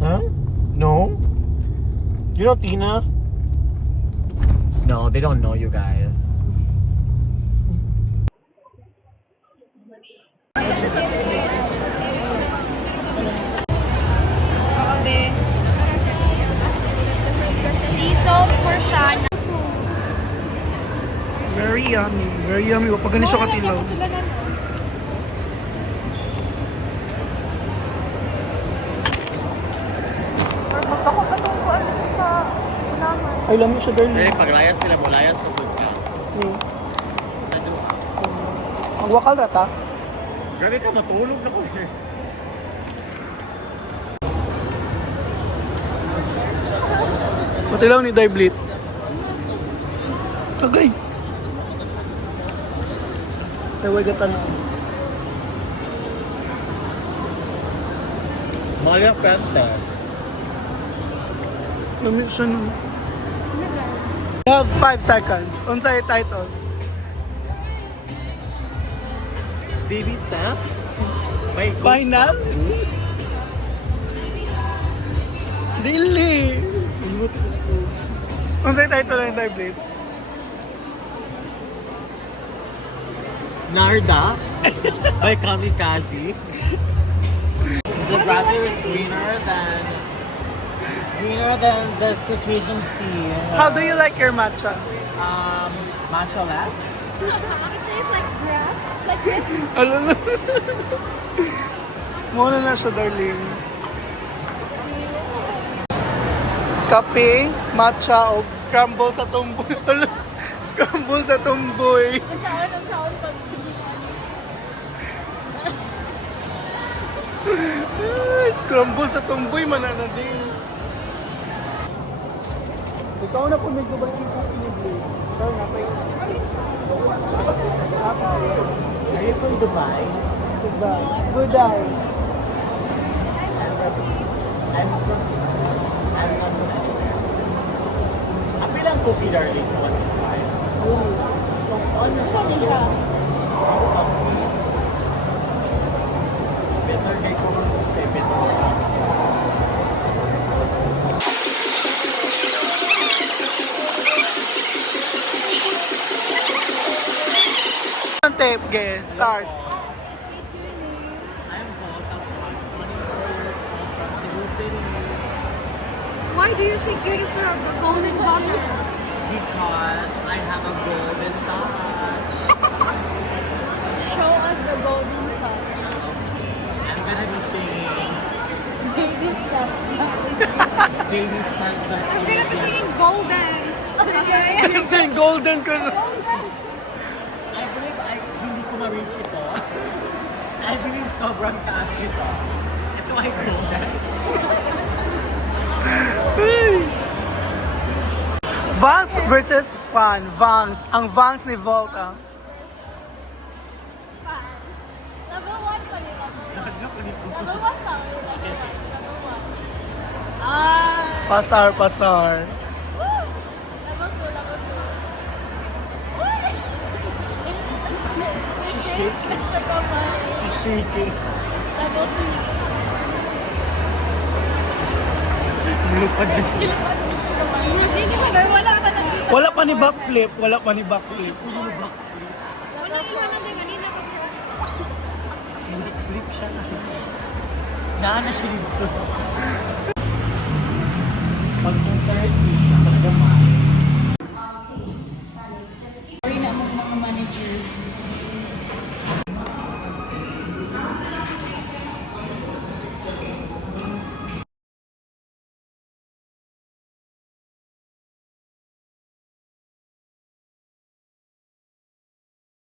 Huh? No? You know Tina? No, they don't know you guys. Sea salt for Shana. Very yummy. Very yummy. Pag ganun siya katilaw. Gusto ko patunguan dito sa unahan. Ay, lamig siya, darling. Pero pag layas sila mo, layas tugod ka. Ang wakal rata. Grabe ka, matulog na ko eh. Patilaw ni Daiblit. Kagay. Ay, wag gatan. Malia Fantas. Lamig siya nun. You have 5 seconds. Unsay title? Baby steps? May Final? Dili. Unsay title ng Daiblit? Narda by Kamikaze. The brother is greener than the Circassian Sea. How do you like your matcha? Matcha less. It tastes like grass. Like this. Alam na. Muna na siya, darling. Kape, matcha, o scramble sa tumboy. Scramble sa tumboy. Ang saon pag Scramble sa tumboy, manana din. Ikaw na po nagdubal chito pinibli. Ikaw na tayo. Are you from Dubai? Dubai. Dubai. I'm from Apilang cookie darling. What's inside? So, on siya. better kay ko better. Tape, guys. Start. I'm Volta, 24 years old from Cebu City. Why do you think you deserve the golden buzzer? Because I have a golden touch. Show us the golden touch. I'm gonna be singing Baby steps. Baby's Husband. I'm gonna be singing golden. Okay? Kasi golden ka na. Golden. I believe hindi ko ma-reach ito. I believe sobrang taas ito. Ito ay golden. Vans versus Fan. Vans. Ang Vans ni Volta. Level 1 pa nila. Level 1 pa. Level 1. Ah. Pasar, pasar. Woo! Level 2, level 2. She's shaking. Siya pa ba? She's shaking. Level 2. Mulupad na siya. Hindi ka ba? Wala ka nang dito. Wala pa ni backflip. Wala pa ni backflip. Wala iwanan din kanina. Flip siya na. Naana siya dito. Pag